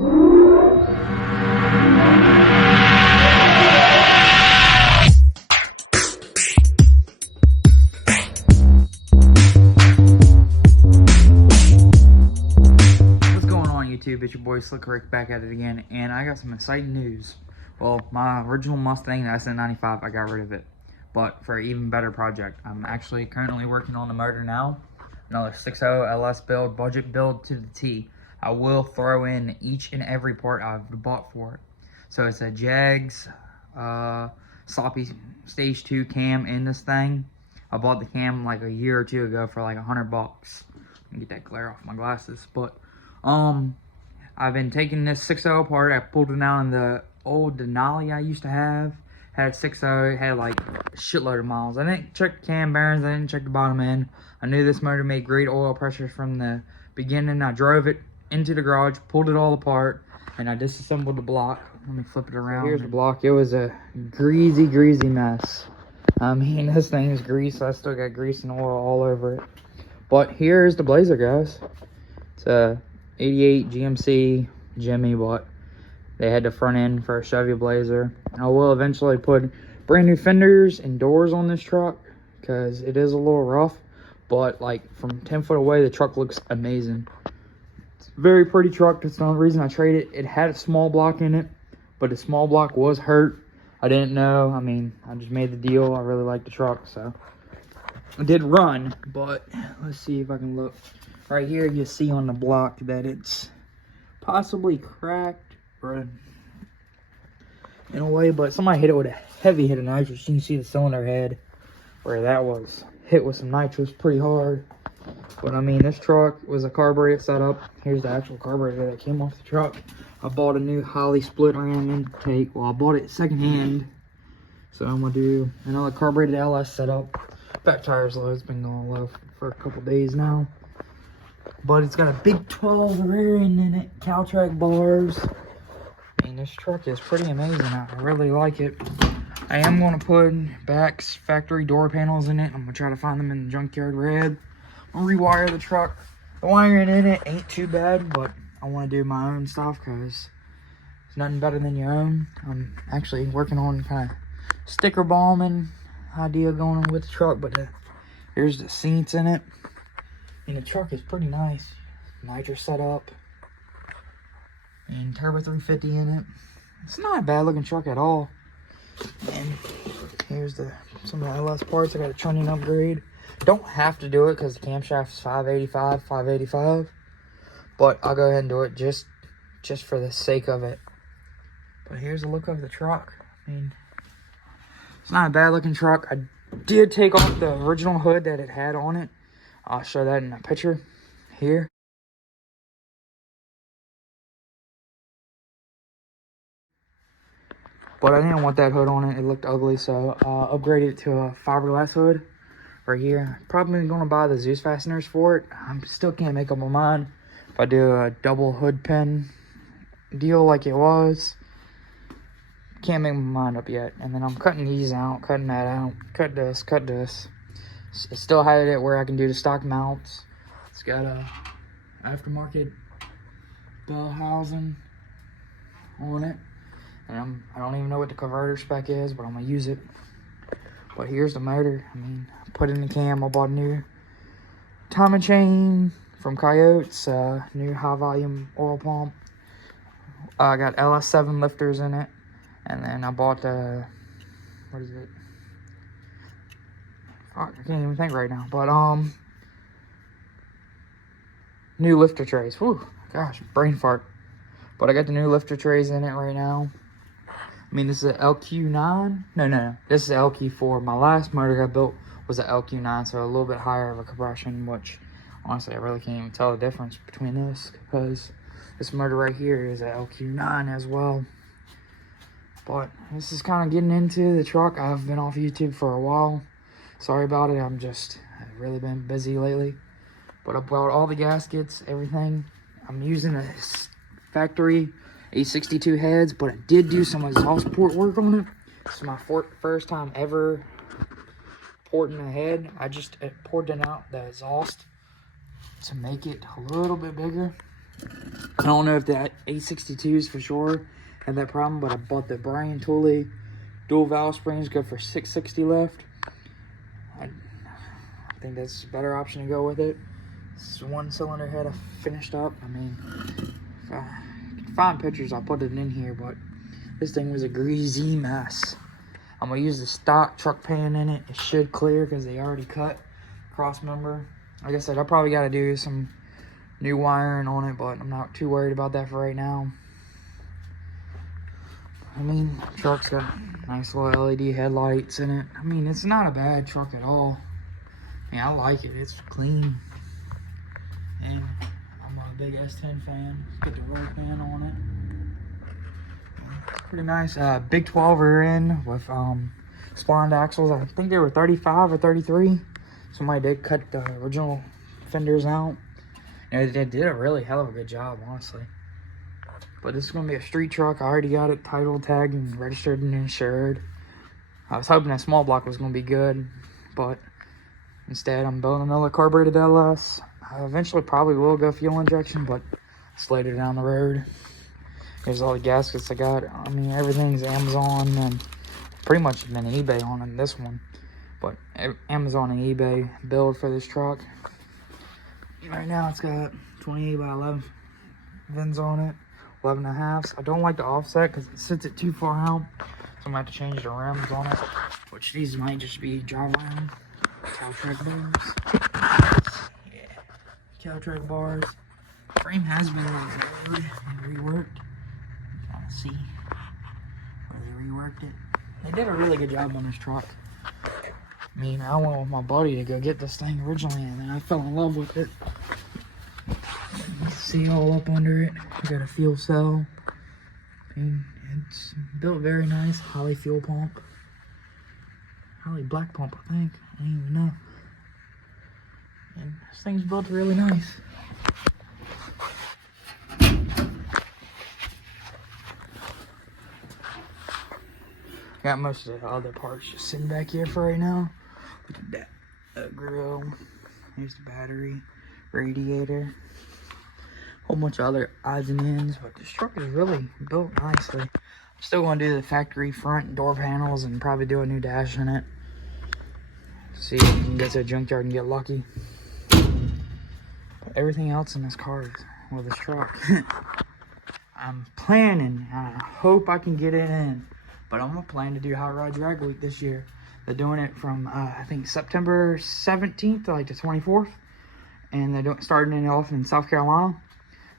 YouTube, it's your boy Slick Rick back at it again, and I got some exciting news. Well, my original Mustang, the S1095, I got rid of it, but for an even better project. I'm actually currently working on the motor now, another 6.0 LS build, budget build to the T. I will throw in each and every part I've bought for it. So it's a Jags sloppy stage 2 cam in this thing. I bought the cam like a year or two ago for like $100. Let me get that glare off my glasses, but I've been taking this 6.0 apart. I pulled it out in the old Denali I used to have. Had a 6.0, it had like a shitload of miles. I didn't check the cam bearings, I didn't check the bottom end. I knew this motor made great oil pressure from the beginning. I drove it into the garage, pulled it all apart, and I disassembled the block. Let me flip it around. So here's the block. It was a greasy mess. I mean, this thing is grease. I still got grease and oil all over it. But here's the Blazer, guys. It's a 88 GMC Jimmy, but they had the front end for a Chevy Blazer. I will eventually put brand new fenders and doors on this truck because it is a little rough, but like from 10 foot away, the truck looks amazing. It's a very pretty truck. That's the only reason I traded it. It had a small block in it, but the small block was hurt. I didn't know. I mean, I just made the deal. I really like the truck, so it did run, but let's see if I can look. Right here, you see on the block that it's possibly cracked or in a way, but somebody hit it with a heavy hit of nitrous. You can see the cylinder head where that was hit with some nitrous pretty hard. But I mean, this truck was a carburetor setup. Here's the actual carburetor that came off the truck. I bought a new Holley split ram intake. Well, I bought it secondhand, so I'm gonna do another carbureted LS setup. Back tires low. It's been going low for a couple days now. But it's got a big 12 rear end in it, Caltrack bars. I mean, this truck is pretty amazing. I really like it. I am going to put back factory door panels in it. I'm going to try to find them in the junkyard red. I'm going to rewire the truck. The wiring in it ain't too bad, but I want to do my own stuff because it's nothing better than your own. I'm actually working on kind of sticker bombing idea going on with the truck, but here's the seats in it. And the truck is pretty nice. Nitro setup. And turbo 350 in it. It's not a bad looking truck at all. And here's some of the LS parts. I got a trunnion upgrade. Don't have to do it because the camshaft is 585. But I'll go ahead and do it just for the sake of it. But here's the look of the truck. I mean, it's not a bad looking truck. I did take off the original hood that it had on it. I'll show that in a picture here. But I didn't want that hood on it. It looked ugly, so I upgraded it to a fiberglass hood right here. Probably going to buy the Zeus fasteners for it. I still can't make up my mind if I do a double hood pin deal like it was. Can't make my mind up yet. And then I'm cutting these out, cutting that out, cut this. It still had it where I can do the stock mounts. It's got a aftermarket bell housing on it. And I don't even know what the converter spec is, but I'm gonna use it. But here's the motor. I mean, I put in the cam. I bought a new timing chain from Coyotes, new high volume oil pump. I got LS7 lifters in it. And then I bought what is it? Fuck, I can't even think right now. But new lifter trays. Whew, gosh, brain fart. But I got the new lifter trays in it right now. I mean, this is an LQ9. No. This is LQ4. My last motor I built was an LQ9, so a little bit higher of a compression, which honestly I really can't even tell the difference between this because this motor right here is an LQ9 as well. But this is kind of getting into the truck. I've been off YouTube for a while. Sorry about it. I've really been busy lately. But I bought all the gaskets, everything. I'm using a factory 862 heads, but I did do some exhaust port work on it. This is my first time ever porting a head. I just poured out the exhaust to make it a little bit bigger. I don't know if that 862s for sure had that problem, but I bought the Brian Tooley dual valve springs, good for 660 lift. I think that's a better option to go with it. This one cylinder head I finished up. I mean, if I can find pictures, I'll put it in here, but this thing was a greasy mess. I'm gonna use the stock truck pan in it. It should clear because they already cut cross member. Like I said, I probably got to do some new wiring on it, but I'm not too worried about that for right now. I mean, the truck's got nice little LED headlights in it. I mean, it's not a bad truck at all. I mean, I like it. It's clean. And I'm a big S10 fan. Put the roll fan on it. Pretty nice. Big 12 rear end with splined axles. I think they were 35 or 33. Somebody did cut the original fenders out. And they did a really hell of a good job, honestly. But this is going to be a street truck. I already got it title tagged and registered and insured. I was hoping that small block was going to be good, but instead I'm building another carbureted LS. I eventually probably will go fuel injection, but it's later down the road. Here's all the gaskets I got. I mean, everything's Amazon and pretty much been eBay on this one. But Amazon and eBay build for this truck. Right now it's got 28 by 11 VINs on it. 11 and a halves. I don't like the offset because it sits it too far out. So I'm going to have to change the rims on it. Which these might just be drive around. Caltrack bars. Yeah. Caltrack bars. Frame has been removed and reworked. Kind of see where they reworked it. They did a really good job on this truck. I mean, I went with my buddy to go get this thing originally and then I fell in love with it. See all up under it. We got a fuel cell. And it's built very nice. Holley fuel pump. Holley black pump, I think. I don't even know. And this thing's built really nice. Got most of the other parts just sitting back here for right now. Look at that grill. Here's the battery, radiator. Whole bunch of other odds and ends, but this truck is really built nicely. I'm still going to do the factory front door panels and probably do a new dash in it. See if we can get to a junkyard and get lucky. But everything else in this car is, well, this truck. I'm planning, and I hope I can get it in, but I'm going to plan to do Hot Rod Drag Week this year. They're doing it from, I think, September 17th to like the 24th. And they're starting it off in South Carolina.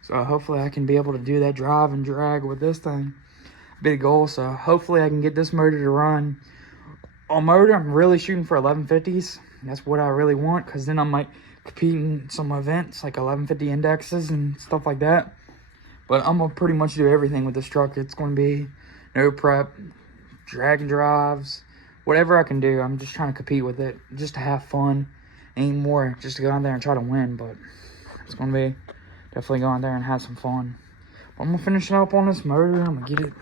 So hopefully I can be able to do that drive and drag with this thing. Big goal. So hopefully I can get this motor to run. On motor, I'm really shooting for 1150s. That's what I really want, because then I might compete in some events like 1150 indexes and stuff like that. But I'm going to pretty much do everything with this truck. It's going to be no prep, drag and drives, whatever I can do. I'm just trying to compete with it, just to have fun. Ain't more just to go out there and try to win, but it's going to be definitely go out there and have some fun. But I'm going to finish it up on this motor. I'm going to get it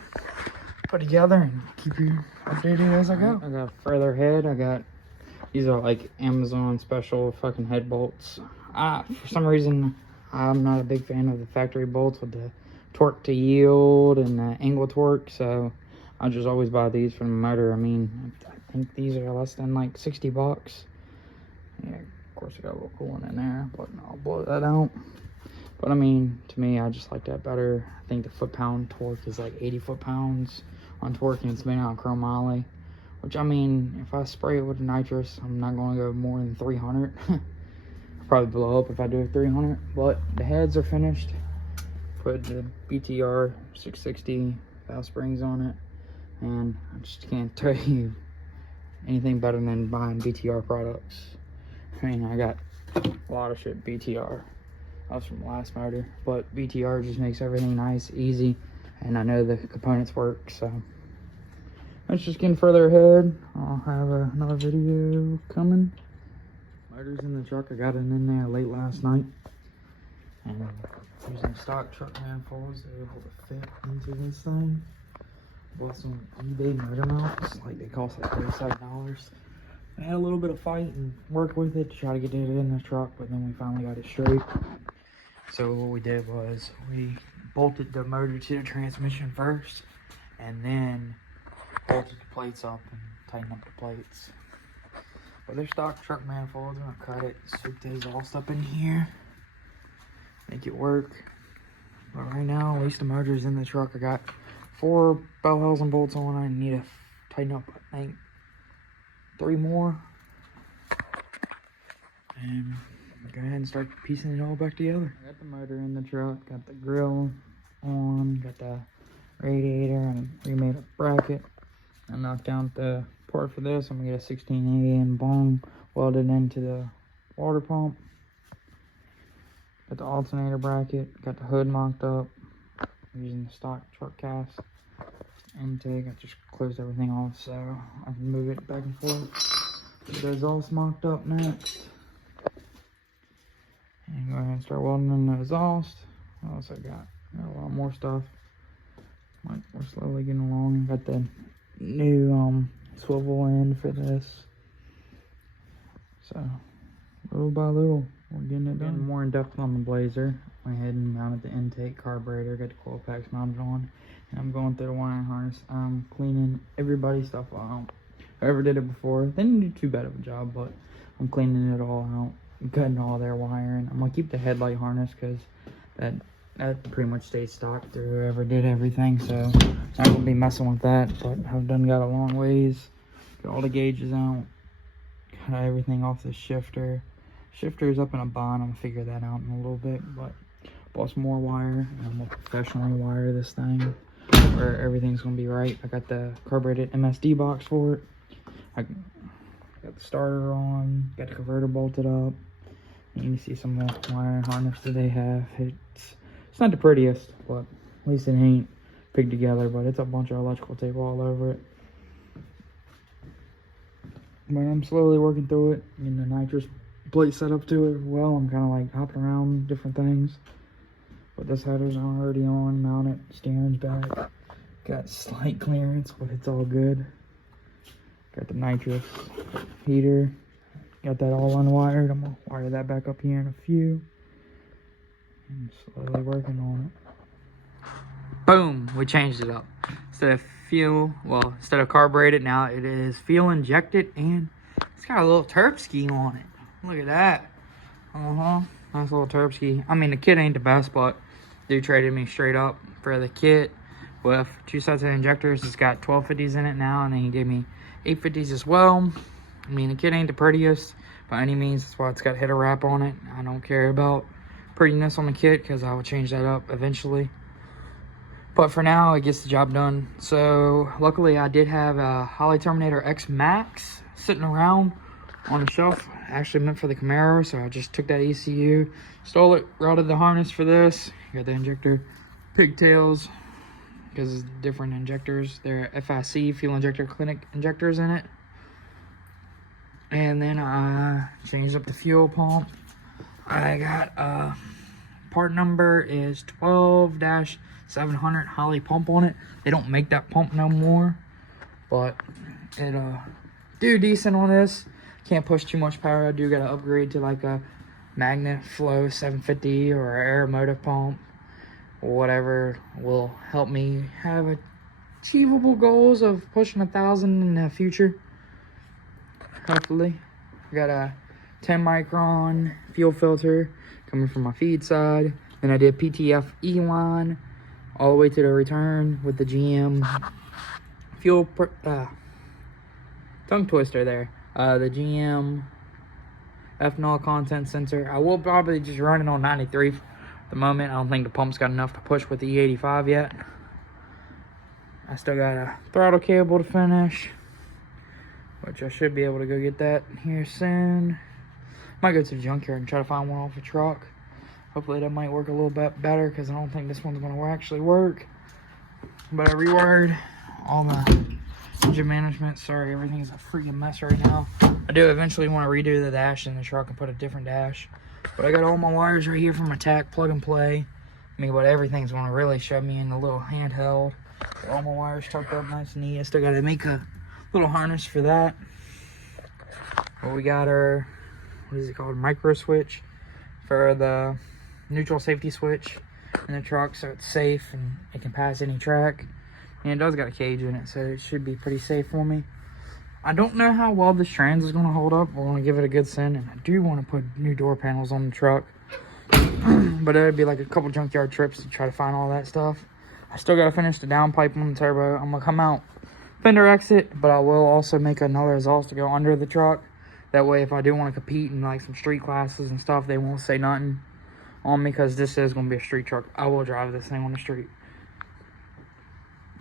put together and keep you updated as I go. I got further head. I got, these are like Amazon special fucking head bolts. For some reason, I'm not a big fan of the factory bolts with the torque to yield and the angle torque, so I just always buy these from the motor. I mean, I think these are less than like 60 bucks. Yeah, of course I got a little coolant in there, but I'll blow that out. But I mean, to me, I just like that better. I think the foot-pound torque is like 80 foot-pounds on torque, and it's made out of chrome moly. Which, I mean, if I spray it with nitrous, I'm not going to go more than 300. I'll probably blow up if I do 300. But the heads are finished. Put the BTR 660 valve springs on it. And I just can't tell you anything better than buying BTR products. I mean, I got a lot of shit BTR. That was from the last motor, but BTR just makes everything nice, easy, and I know the components work, so that's just getting further ahead. I'll have another video coming. Motor's in the truck. I got it in there late last night, and using stock truck manifolds, they're able to fit into this thing. Bought some eBay motor mounts, like they cost like $37. I had a little bit of fight and work with it to try to get it in the truck, but then we finally got it straight. So what we did was we bolted the motor to the transmission first, and then bolted the plates up and tightened up the plates. But they're stock truck manifolds. I'm gonna cut it, sweep the exhaust up in here, make it work. But right now, at least the motor's in the truck. I got 4 bell housing bolts on. I need to tighten up, I think, 3 more. And go ahead and start piecing it all back together. I got the motor in the truck, got the grill on, got the radiator, and remade a bracket. I knocked out the port for this. I'm gonna get a 16A bong welded into the water pump. Got the alternator bracket, got the hood mocked up. I'm using the stock truck cast intake. I just closed everything off so I can move it back and forth. Get those all mocked up next. And go ahead and start welding in the exhaust. What else I got? Got a lot more stuff. We're slowly getting along. Got the new swivel end for this. So little by little, we're getting it done. More in depth on the Blazer. Went ahead and mounted the intake carburetor. Got the coil packs mounted on. And I'm going through the wiring harness. I'm cleaning everybody's stuff out. Whoever did it before, they didn't do too bad of a job, but I'm cleaning it all out. Cutting all their wiring. I'm gonna keep the headlight harness because that pretty much stayed stock through whoever did everything, so not gonna be messing with that. But I've done got a long ways. Got all the gauges out. Got everything off the shifter. Shifter's up in a bond. I'm gonna figure that out in a little bit, but bought some more wire and I'm gonna professionally wire this thing where everything's gonna be right. I got the carbureted MSD box for it. I got the starter on, got the converter bolted up. You can see some more wiring harness that they have. It's not the prettiest, but at least it ain't pigged together, but it's a bunch of electrical tape all over it. But I'm slowly working through it, getting the nitrous plate set up to it as well. I'm kind of like hopping around different things. But this header's already on, mounted, steering's back. Got slight clearance, but it's all good. Got the nitrous heater. Got that all unwired. I'm gonna wire that back up here in a few. I'm slowly working on it. Boom, we changed it up. Instead of instead of carbureted, now it is fuel injected, and it's got a little turp ski on it. Look at that. Nice little turp ski. I mean, the kit ain't the best, but dude traded me straight up for the kit with 2 sets of injectors. It's got 1250s in it now, and then he gave me 850s as well. I mean, the kit ain't the prettiest by any means. That's why it's got header wrap on it. I don't care about prettiness on the kit because I will change that up eventually. But for now, it gets the job done. So luckily, I did have a Holley Terminator X Max sitting around on the shelf. Actually meant for the Camaro, so I just took that ECU, stole it, routed the harness for this. Got the injector pigtails because it's different injectors. They're FIC, fuel injector clinic injectors in it. And then I changed up the fuel pump. I got part number is 12-700 Holley pump on it. They don't make that pump no more, but it do decent on this. Can't push too much power. I do gotta upgrade to like a magnet flow 750 or aeromotive pump, or whatever will help me have achievable goals of pushing 1,000 in the future. Hopefully. I got a 10 micron fuel filter coming from my feed side. Then I did PTF E-line all the way to the return with the GM fuel tongue twister there. The GM ethanol content sensor. I will probably just run it on 93 at the moment. I don't think the pump's got enough to push with the E85 yet. I still got a throttle cable to finish, which I should be able to go get that here soon. Might go to the junkyard and try to find one off a truck. Hopefully that might work a little bit better because I don't think this one's going to actually work. But I rewired all the engine management. Sorry, everything's a freaking mess right now. I do eventually want to redo the dash in the truck and put a different dash. But I got all my wires right here from my TAC plug and play. I mean, but everything's going to really shove me in the little handheld. Got all my wires tucked up nice and neat. I still got to make a little harness for that. But we got our, what is it called, micro switch for the neutral safety switch in the truck, so it's safe and it can pass any track. And it does got a cage in it, so it should be pretty safe for me. I don't know how well this trans is going to hold up. We're going to give it a good send, and I do want to put new door panels on the truck. But it would be like a couple junkyard trips to try to find all that stuff. I still got to finish the downpipe on the turbo. I'm going to come out fender exit, but I will also make another exhaust to go under the truck. That way, if I do want to compete in like some street classes and stuff, they won't say nothing on me, because this is going to be a street truck. I will drive this thing on the street.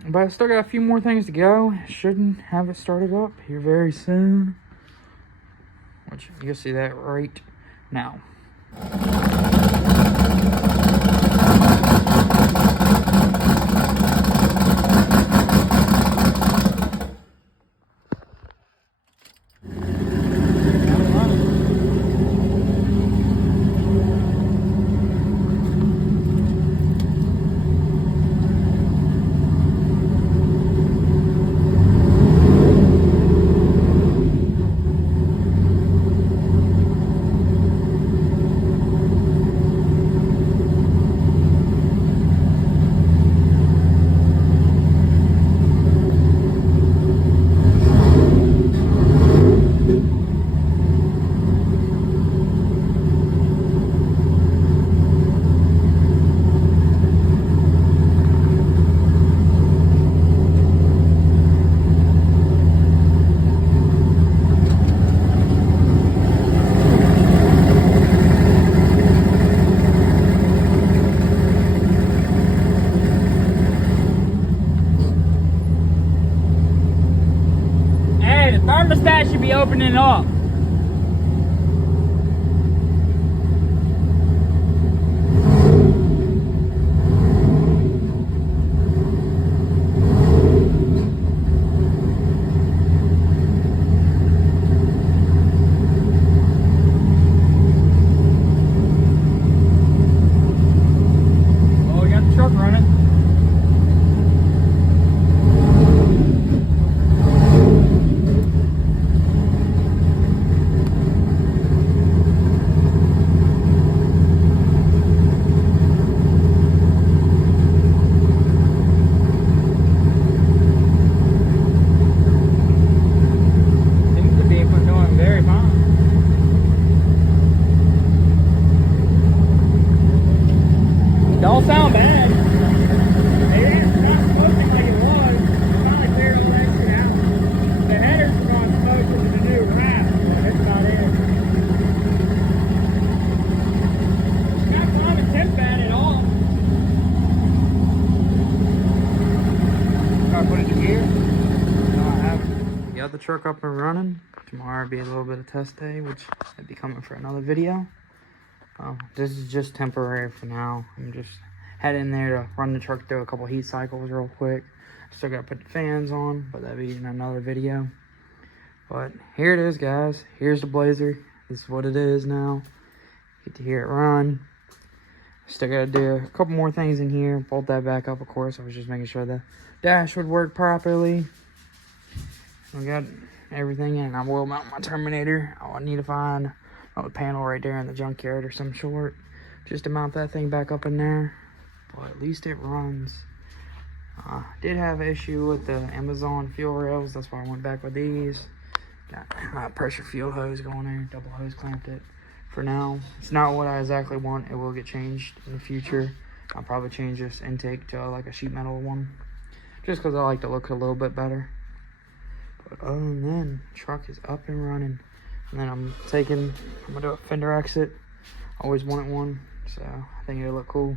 But I still got a few more things to go. Shouldn't have it started up here very soon, which you'll see that right now. Thermostat should be opening up. Well, we got the truck running. Don't sound bad. It is not smoking like it was. It's finally cleared all that shit out. The headers are going to smoke into the new wrap. That's about it. It's not climbing temp bad at all. Gotta put it in gear. No, I haven't. Got the truck up and running. Tomorrow will be a little bit of test day, which I'll be coming for another video. This is just temporary for now. I'm just heading there to run the truck through a couple heat cycles real quick. Still gotta put the fans on, but that'll be in another video. But here it is, guys. Here's the Blazer. This is what it is now. Get to hear it run. Still gotta do a couple more things in here. Bolt that back up, of course. I was just making sure the dash would work properly. We got everything in. I will mount my Terminator. I need to find a panel right there in the junkyard or some sort, just to mount that thing back up in there. But at least it runs. Did have an issue with the Amazon fuel rails. That's why I went back with these. Got pressure fuel hose going there. Double hose clamped it. For now, it's not what I exactly want. It will get changed in the future. I'll probably change this intake to like a sheet metal one, just because I like to look a little bit better. But other than that, truck is up and running. And then I'm gonna do a fender exit. Always wanted one, so I think it'll look cool.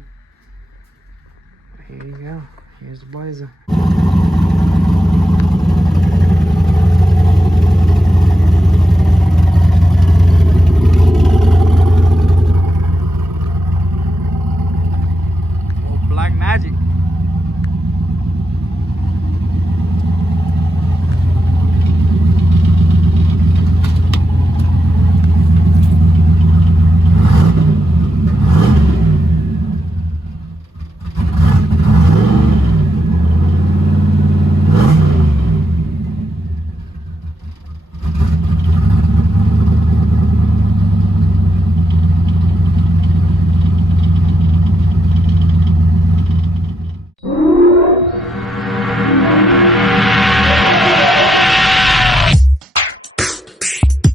But here you go. Here's the Blazer. Black magic.